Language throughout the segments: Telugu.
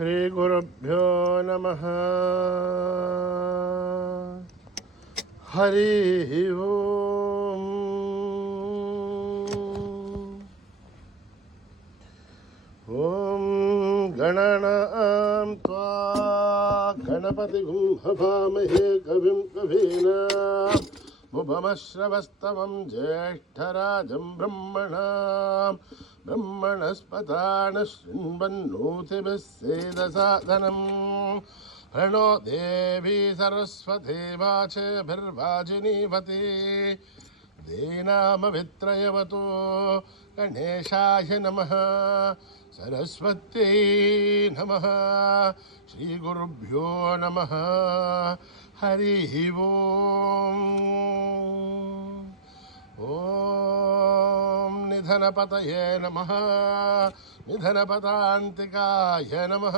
श्रीगुरुभ्यो नमः। हरिः ओम्। ॐ गणनां त्वा गणपतिगुं हवामहे कविं कवीनामुपमश्रवस्तमं ज्येष्ठराजं ब्रह्मणस्पतान शृण्वन्नोतिभिः सेदसादनम् प्रणो देवी सरस्वती वाचभिर्वाजिनीवती दीनामवित्रयवतो गणेशाय नमः सरस्वत्यै नमः श्रीगुरुभ्यो नमः हरिः ओम्। ॐ निधनपतये नमः निधनपदान्तिकाय नमः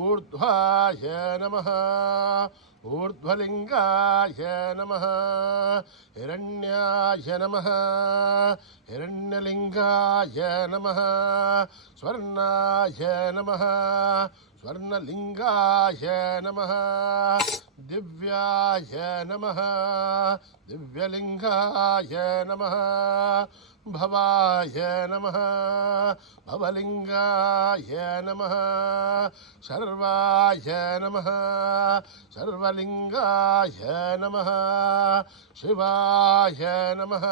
ऊर्ध्वाय नमः ऊर्ध्वलिङ्गाय नमः हिरण्याय नमः हिरण्यलिङ्गाय नमः स्वर्णाय नमः स्वर्णलिङ्गाय नमः दिव्याय नमः दिव्यलिङ्गाय नमः भवाय नमः भवलिङ्गाय नमः शर्वाय नमः शर्वलिङ्गाय नमः शिवाय नमः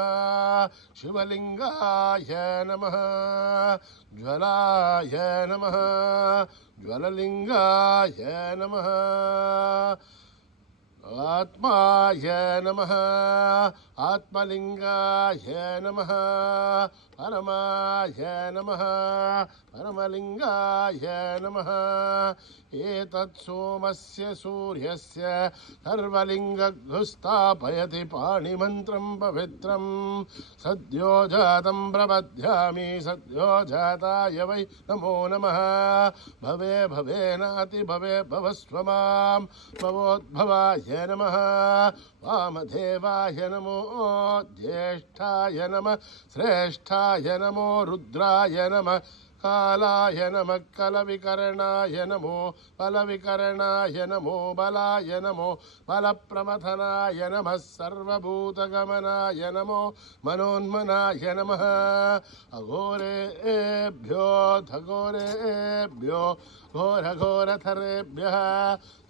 शिवलिङ्गाय नमः ज्वलाय नमः ज्वललिङ्गाय नमः आत्माय नमः आत्मलिङ्गाय नमः परमाय नमः परमलिङ्गाय नमः एतत् सोमस्य सूर्यस्य सर्वलिङ्गस्थापयति पाणिमन्त्रं पवित्रं सद्यो जातं प्रबध्यामि सद्यो जाताय वै नमो नमः भवे भवेनाति भवे भवस्व मां भवोद्भवाय नमः वामदेवाय नमो ज्येष्ठाय नमः श्रेष्ठाय नमो रुद्राय नमः कालाय नमः कलविकरणाय नमो बलविकरणाय नमो बलाय नमो बलप्रमथनाय नमः सर्वभूतगमनाय नमो मनोन्मनाय नमः अघोरेभ्यो धघोरेभ्यो घोरघोरथरेभ्यः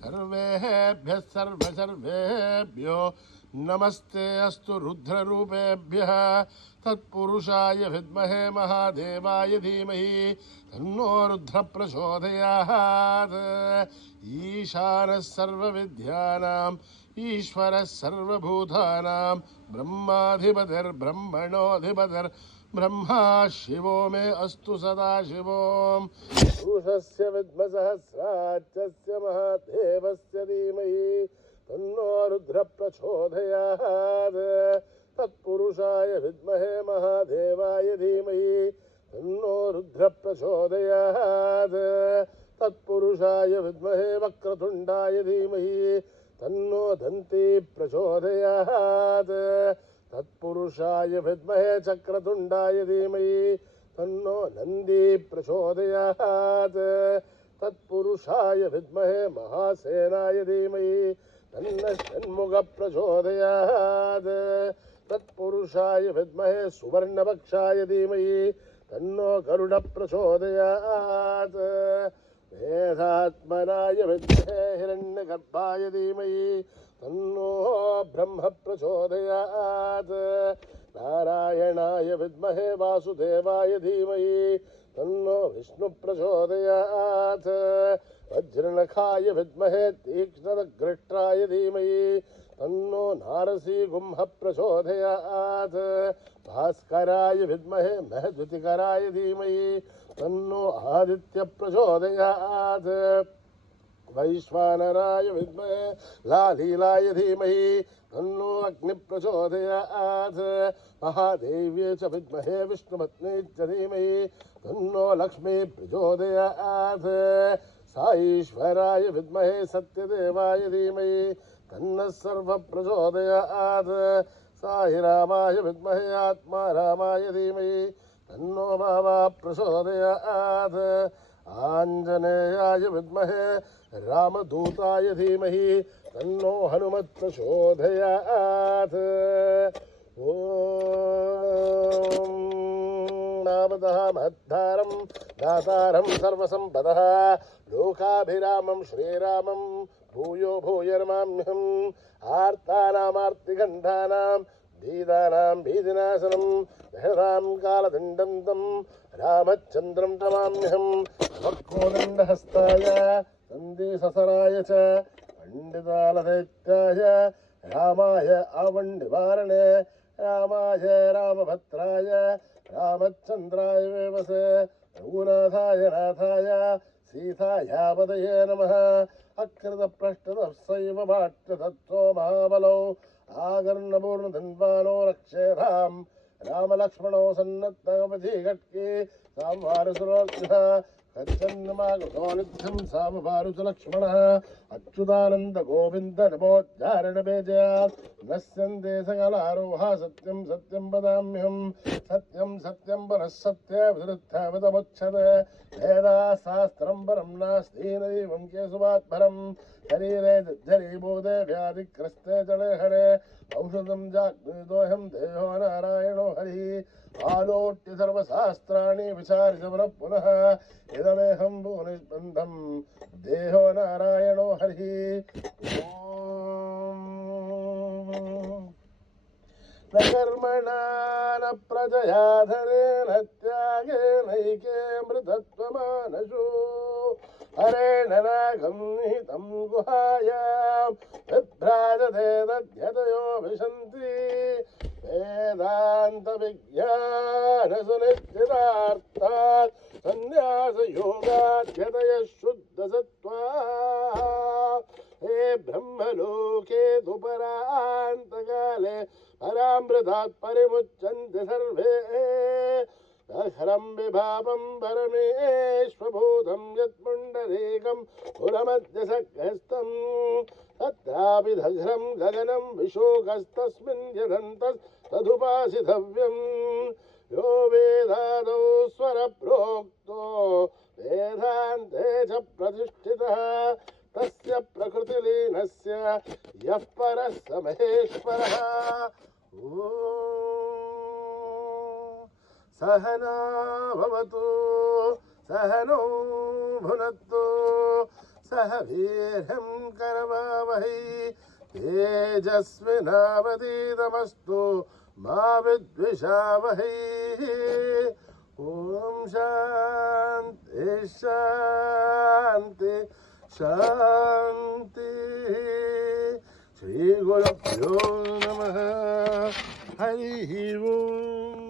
सर्वेभ्यः सर्वेभ्यो नमस्ते अस्तु रुद्ररूपेभ्यः तत्पुरुषाय विद्महे महादेवाय धीमहि तन्नो रुद्रः प्रचोदयात्। ईशानः सर्वविद्यानाम् ईश्वरः सर्वभूतानां ब्रह्माधिपतिर्ब्रह्मणोऽधिपतिर्ब्रह्मा शिवो मे अस्तु सदा शिवोम्। पुरुषस्य विद्मसहस्राक्षस्य महादेवस्य धीमहि तन्नो रुद्रः प्रचोदयात्। तत्पुरुषाय विद्महे महादेवाय धीमहि तन्नो रुद्रः प्रचोदयात्। तत्पुरुषाय विद्महे वक्रतुण्डाय धीमहि तन्नो दन्ती प्रचोदयात्। तत्पुरुषाय विद्महे चक्रतुण्डाय धीमहि तन्नो नन्दी प्रचोदयात्। तत्पुरुषाय विद्महे महासेनाय धीमहि तन्नः षण्मुखः प्रचोदयात्। तत्पुरुषाय विद्महे सुवर्णपक्षाय धीमहि तन्नो गरुडः प्रचोदयात्। वेदात्मनाय विद्महे हिरण्यगर्भाय धीमहि तन्नो ब्रह्म प्रचोदयात्। नारायणाय विद्महे वासुदेवाय धीमहि तन्नो विष्णु प्रचोदयात्। वज्रनखाय विद्महे तीक्ष्णदग्रष्ट्राय धीमहि तन्नो नारसिंहः प्रचोदयात्। भास्कराय विद्महे महद्युतिकराय धीमहि तन्नो आदित्य प्रचोदयात्। वैश्वानराय विद्महे लालीलाय धीमहि तन्नो अग्नि प्रचोदयात्। महादेव्यै च विद्महे विष्णुपत्नी च धीमहि तन्नो लक्ष्मी प्रचोदयात्। साईश्वराय विद्महे सत्यदेवाय धीमहि तन्नः सर्वः प्रचोदयात्। साईरामाय विद्महे आत्मा रामाय धीमहि तन्नो बाबा प्रचोदयात्। आञ्जनेयाय विद्महे रामदूताय धीमहि तन्नो हनुमत् प्रचोदयात्। ॐ नामदः महद्धारं दातारं सर्वसम्पदः लोकाभिरामं श्रीरामं भूयो भूय नमाम्यहम्। आर्तानामार्तिगण्डानां भीदानां भीदिनाशनं दहतां कालदण्डं तं रामचन्द्रं नमाम्यहम्। वक्रोदण्डहस्ताय सन्धिससराय च पण्डितालदैत्याय रामाय आवण्डिवारणे रामाय रामभद्राय रामचन्द्राय वेवसे रघुनाथाय नाथाय सीतायापदये नमः। अकृतप्रष्टतः भाट्यतत्त्वो महाबलौ आकर्णपूर्णधन्वानो रक्षेधां रामलक्ष्मणौ सन्नद्धगवधी घट्के सामवारसुरोऽग्निः कच्छन्नमागतो नित्यं सामवारुसलक्ष्मणः अच्युतानन्द गोविन्द नमोच्चारणबेजयात् नश्यन्ते सकलारोहा सत्यं सत्यं वदाम्यहं। सत्यं सत्यं पुनः सत्यविरुद्धवदमुच्यते वेदाशास्त्रं परं नास्ति नैवं केशवात्परं शरीरे जरीभूते व्याधिग्रस्ते जडे हरे औषधं जाग्निदोऽहं देहो नारायणो हरिः। आलोट्य सर्वशास्त्राणि विचार्य पुनः इदमेहं भुवनिस्पन्दं देहो नारायणो हरिः। न कर्मणा न प्रजया धनेन त्यागेनैके मृतत्वमानशो हरेण नागं निहितं गुहायां विभ्राजते तद्यतयो विशन्ति वेदान्तविज्ञानसुनिश्चितार्थात् सन्न्यासयोगाद्यतयः शुद्धसत्त्वाः। हे ब्रह्मलोके दुपरान्तकाले परामृतात् परिमुच्यन्ते सर्वे अखरं विभावं परमेश्वभूतं यत्पुण्डरीकं पुरमध्यसखस्तं तत्रापि दघ्रं गगनं विशोकस्तस्मिन् यदन्तस्तदुपासितव्यं। यो वेदादौ स्वरप्रोक्तो वेदान्ते च प्रतिष्ठितः तस्य प्रकृतिलीनस्य यः परः स महेश्वरः। सहना भवतु सहनौ भुनक्तु सह वीर्यं करवावहै तेजस्विनावधीतमस्तु मा विद्विषावहै। ॐ शान्ति शान्ति शान्ति। श्रीगुरुभ्यो नमः। हरिः ओम्।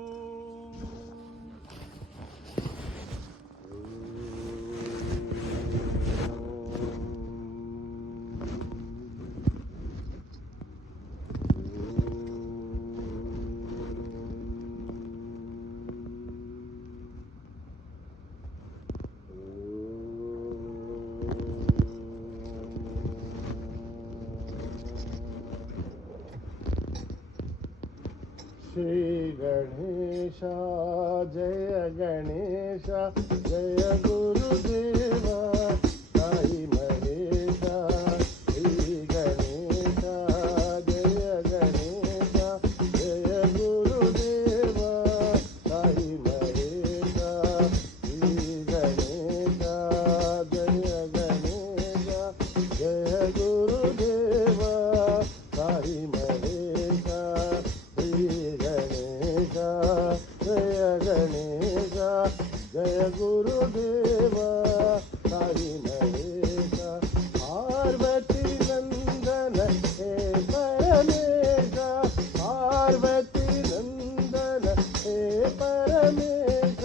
श्री गणेश जय गणेश जय गुरुदेव साई महेश। श्री गणेश जय गणेश जय गुरुदेव साई महेश। श्री गणेश जय गणेश जय गुरुदेव साई महेश। जय गणेश जय गुरुदेव साई महेश। पार्वती नंदन हे परमेश पार्वती नंदन हे परमेश।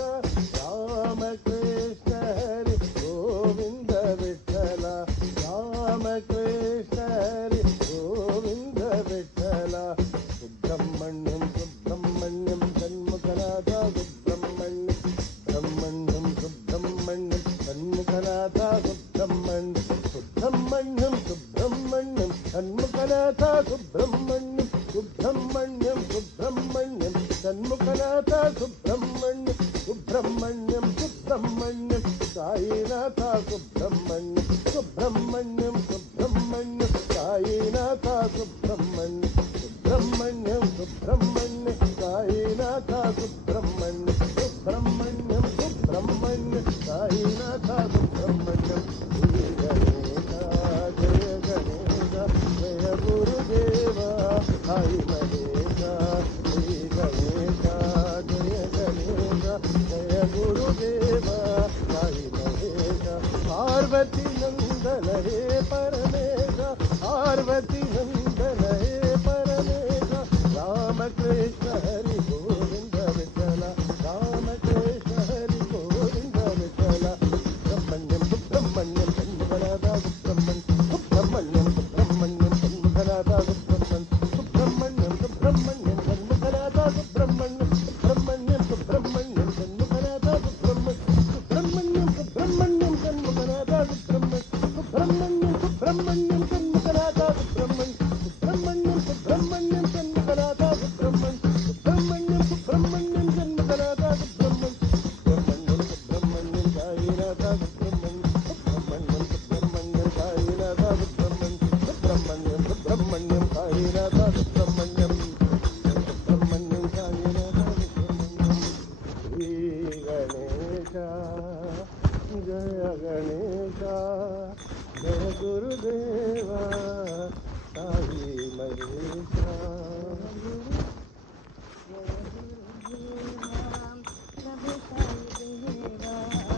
राम कृष्ण हरि गोविंद विठ्ठल राम कृष्ण हरि गोविंद विठ्ठल। सुब्रह्मण्यं सुब्रह्मण्यं षण्मुखनाथ सुब्रह्मण्यं ब्रह्मण्यं सुब्रह्मण्यं षण्मुखनाथ सुब्रह्मण्यं సుబ్రహ్మణ్యం సుబ్రహ్మణ్యం సుబ్రహ్మణ్యం సాయినాథ సుబ్రహ్మణ్యం శ్రీ గణేశ జయ గణేశ జయ గురుదేవ సాయి మహేశ శ్రీ గణేశ జయ గణేశ జయ గురుదేవ సాయి మహేశ పార్వతి నందన హే పరమేశ పార్వతి నందన హే పరమేశ రామకృష్ణ హరి గోవింద విఠల రామకృష్ణ హరి గోవింద విఠల సుబ్రహ్మణ్యం సుబ్రహ్మణ్యం షణ్ముఖనాథ సుబ్రహ్మణ్యం సుబ్రహ్మణ్యం సుబ్రహ్మణ్యం షణ్ముఖనాథ సుబ్రహ్మణ్యం సుబ్రహ్మణ్యం షణ్ముఖనాథ సుబ్రహ్మణ్యం సుబ్రహ్మణ్యం సుబ్రహ్మణ్యం షణ్ముఖనాథ సుబ్రహ్మణ్యం సుబ్రహ్మణ్యం షణ్ముఖనాథ సుబ్రహ్మణ్యం సుబ్రహ్మణ్యం షణ్ముఖనాథ సుబ్రహ్మణ్యం సుబ్రహ్మణ్యం షణ్ముఖనాథ సుబ్రహ్మణ్యం సుబ్రహ్మణ్యం షణ్ముఖనాథ సుబ్రహ్మణ్యం సుబ్రహ్మణ్యం సాయినాథ సుబ్రహ్మణ్యం సుబ్రహ్మణ్యం సాయినాథ సుబ్రహ్మణ్యం సుబ్రహ్మణ్యం సాయినాథ సుబ్రహ్మణ్యం సుబ్రహ్మణ్యం సాయినాథ శ్రీ గణేశ జయ గణేశ జయ గురుదేవ సాయి మహేశ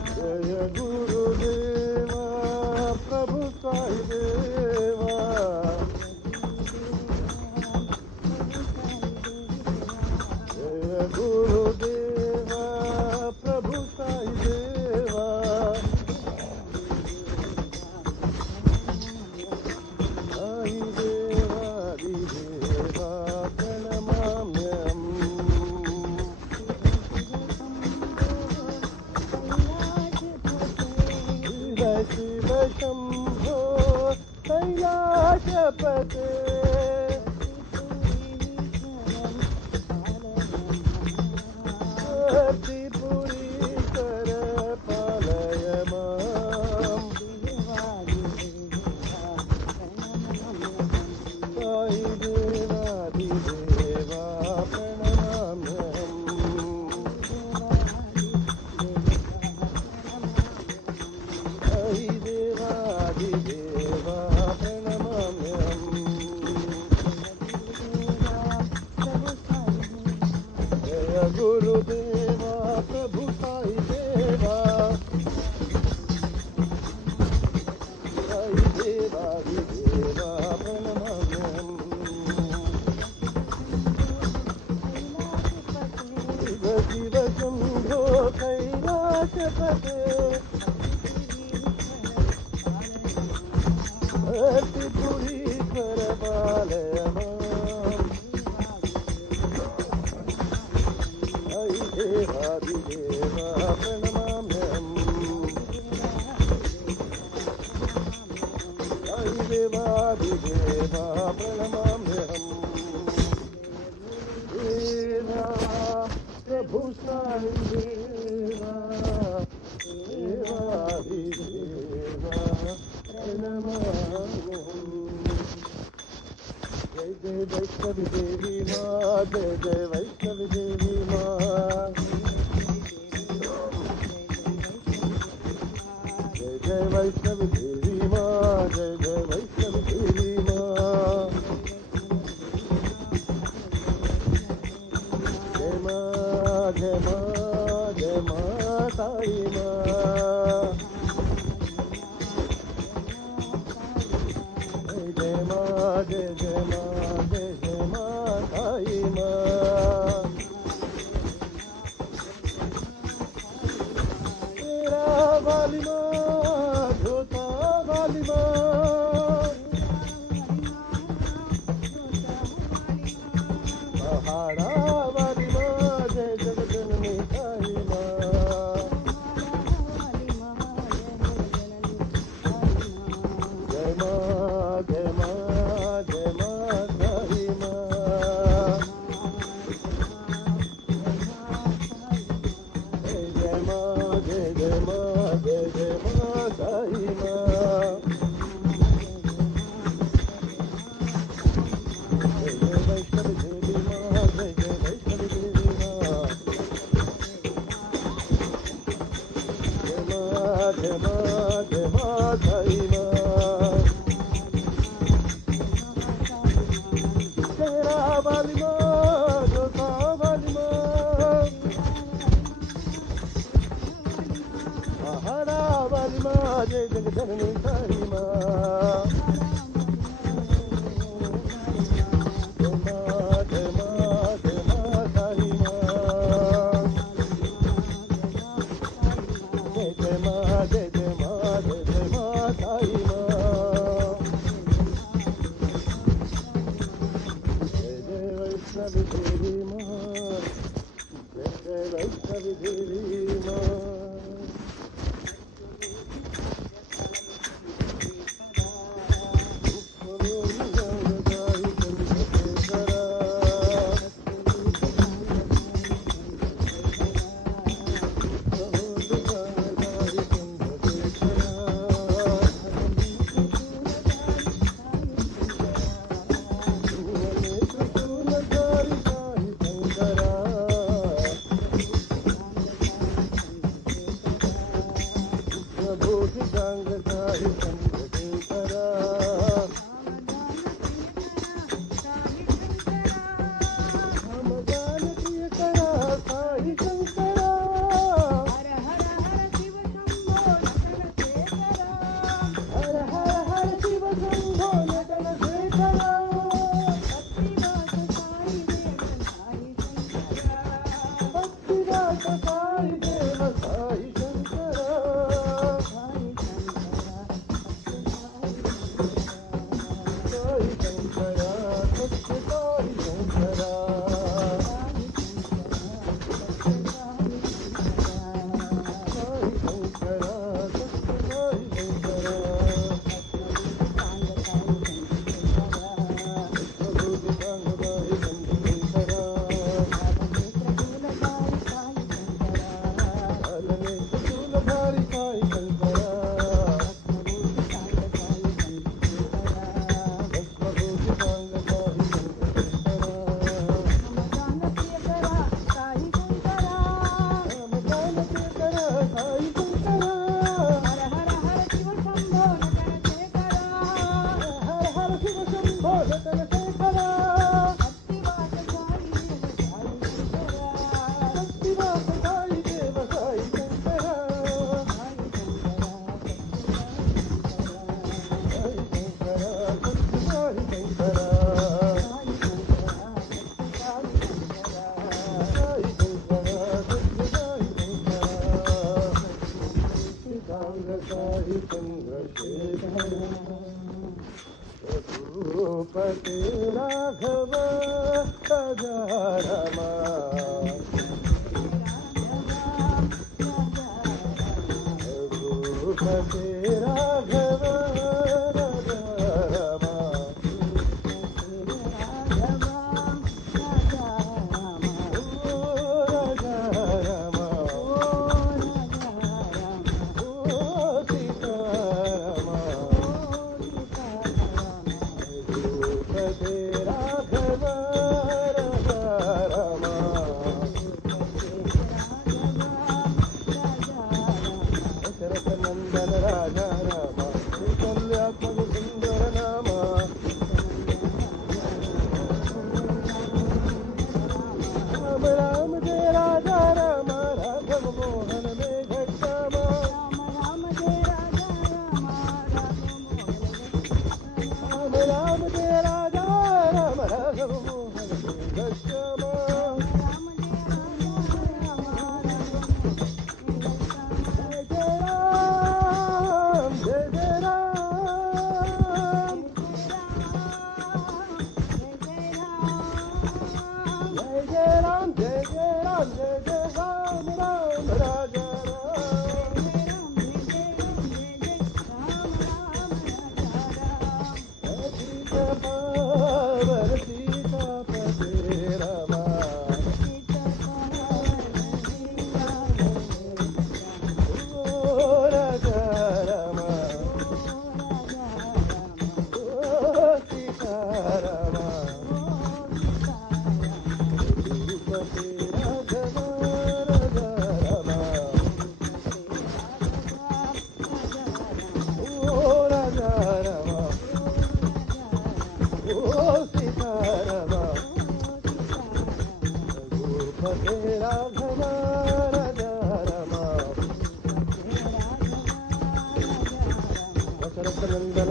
జయ గురుదేవ ప్రభు సాయి దేవ జయ గురుదేవ ప్రభు సాయి దేవ సాయి దేవాదిదేవ ప్రణమామ్యం శివ శివ శంభో కైలాసపతే త్రిపురీశ్వర పాలయ మాం సాయి దేవాదిదేవ ప్రణమామ్యం సాయి దేవాదిదేవ ప్రణమామ్యం జయ గురుదేవ ప్రభు సాయి దేవ సాయి దేవాదిదేవ ప్రణమామ్యం శివ శివ శంభో కైలాసపతే త్రిపురీశ్వర పాలయ మాం సాయి దేవాదిదేవ ప్రణమామ్యం సాయి దేవాదిదేవ ప్రణమామ్యం దేవ ప్రభు సాయి దేవ దేవాదిదేవ ప్రణమామ్యం जय जय वैष्णवी देवी माँ जय जय वैष्णवी देवी माँ जय जय वैष्णवी देवी माँ जय जय वैष्णवी देवी माँ जय माँ जय माँ जय माँ साई माँ जय माँ जय जय माँ जय जय माँ साई माँ तेरा वाली माँ झोटा वाली माँ पहाड़ा वाली माँ जय जगजननी साई माँ जय माँ जय माँ जय माँ साई माँ जय माँ जय जय माँ जय जय माँ रघुपति राघव राजा रघुपति राघव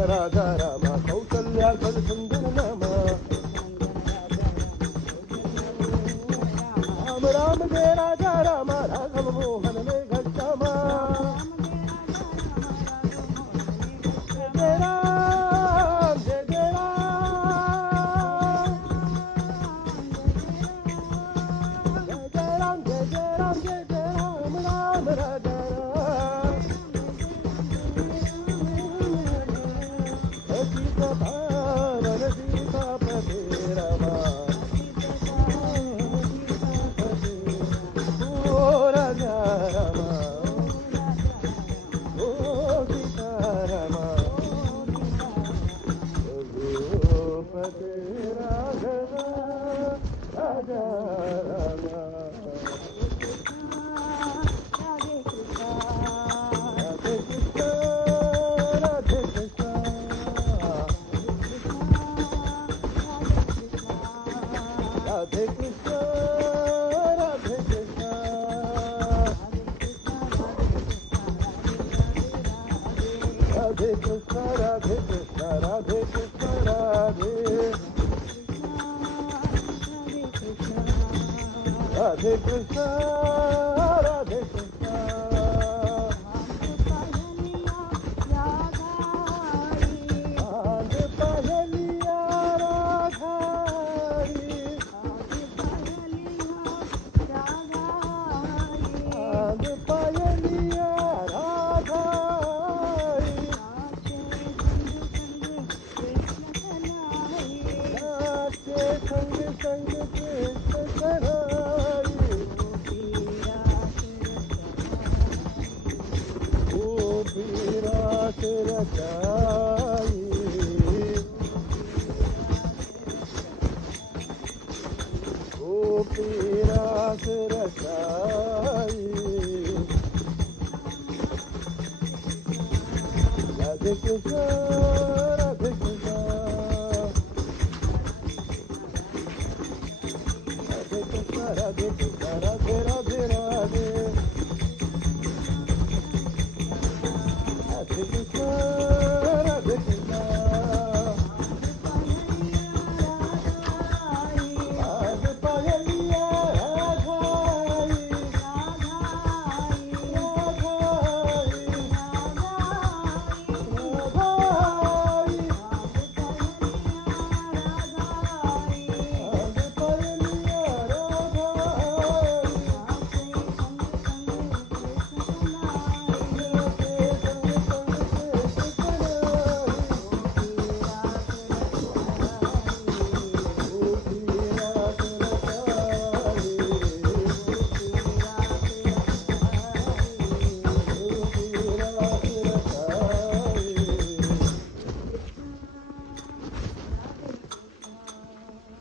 राधा राम कौसल्या सुंदर नाम राम राम जय राजा राम राघव मोहन में घटमा जय राम जय जय राम जय जय राम जय जय राम जय जय राम राम राजा राम सीता भावन सीता पते रमा राजा रमा ओ सीता रमा रघुपति राघव राजा रमा राधे कृष्ण राधे कृष्ण राधे कृष्ण राधे कृष्ण राधे कृष्ण राधे कृष्ण राधे कृष्ण राधे राधे कृष्ण राधे कृष्ण आंध पहलिया राधारी आंध पहलिया राधारी नाचे संग संग कृष्ण कराई गोपी रास रचाई गोपी रास रचाई राधे कृष्ण राधे कृष्ण राधे कृष्ण राधे कृष्ण राधे राधे राधे राधे कृष्ण राधे कृष्ण आंध पहलिया राधाई राधाई राधाई आंध पहलिया राधाई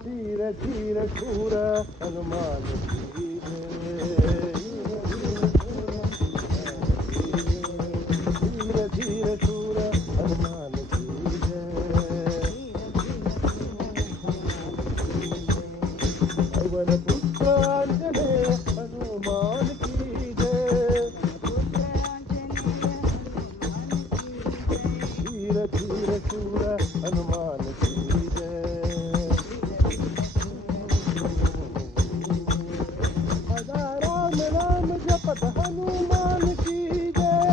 धीर धीर शूर हनुमान की धीर धीर शूर हनुमान की पवन पुत्र आंजनेय हनुमान की जय धीर धीर शूर हनुमान की जय सदा राम राम जपत हनुमान की जय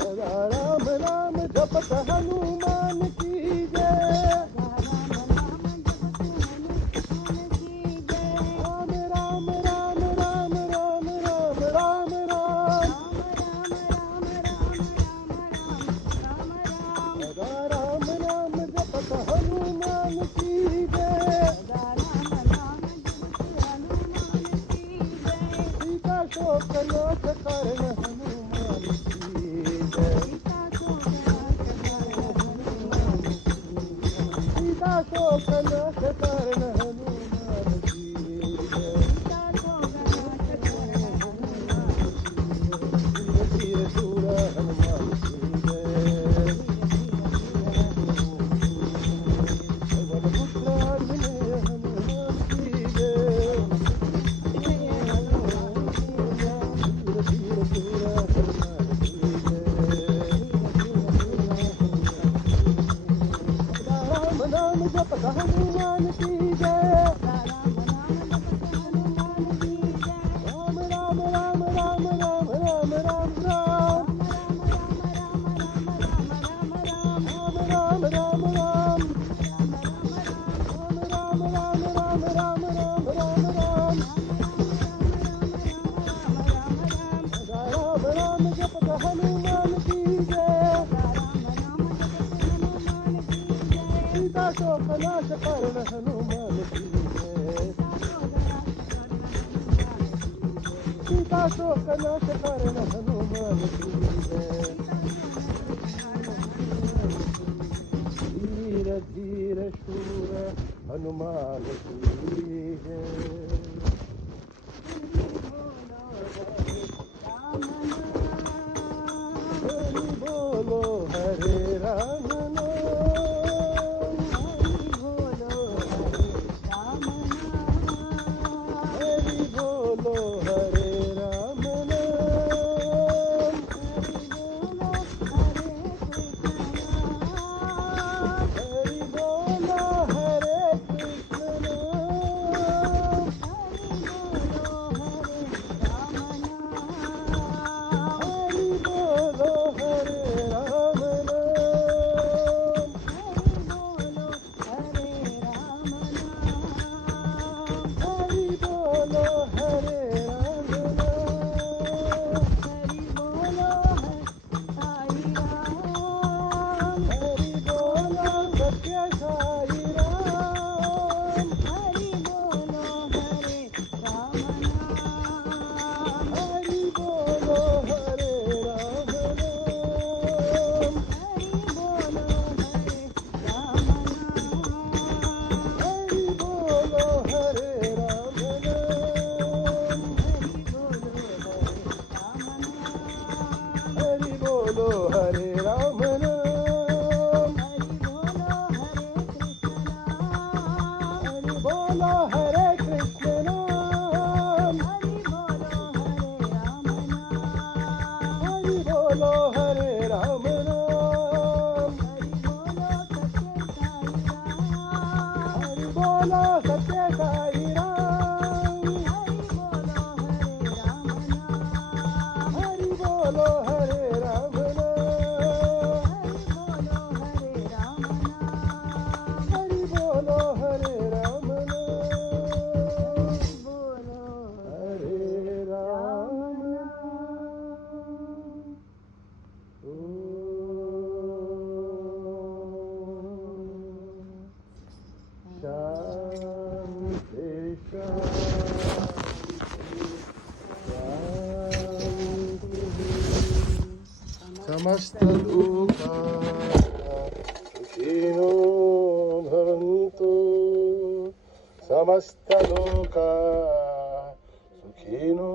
सदा राम राम जपत हनुमान की जय राम राम राम राम राम राम राम राम सदा राम राम जपत हनुमान की जय सीता शोक नाश करण हनुमान की जय सीता शोक नाश करण हनुमान की जय धीर धीर शूर हनुमान की जय पवन पुत्र आंजनेय हनुमान की जय धीर धीर शूर हनुमान की सीता शोक नाश कारण हनुमान की जय। धीर धीर शूर हनुमान की जय। हरि बोलो हरे राम नाम, हरि बोलो हरे राम नाम, हरि बोलो हरे कृष्ण नाम, हरि बोलो हरे राम नाम, हरि बोलो हरे राम नाम, हरि बोलो सत्य साई राम, हरि बोलो हरे राम नाम, हरि बोलो हरे राम नाम, हरि बोलो हरे राम नाम, हरि बोलो हरे कृष्ण नाम, हरि बोलो हरे राम नाम, हरि बोलो सत्य साई राम, हरि बोलो हरे राम नाम, हरि बोलो हरे राम नाम, हरे राम नाम। शांति शांति समस्त लोका सुखिनो भवन्तु, समस्त लोका सुखिनो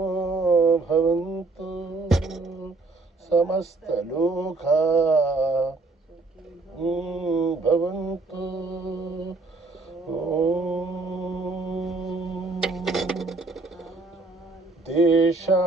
भवन्तु, समस्त लोका भवन्तु। ॐ देशा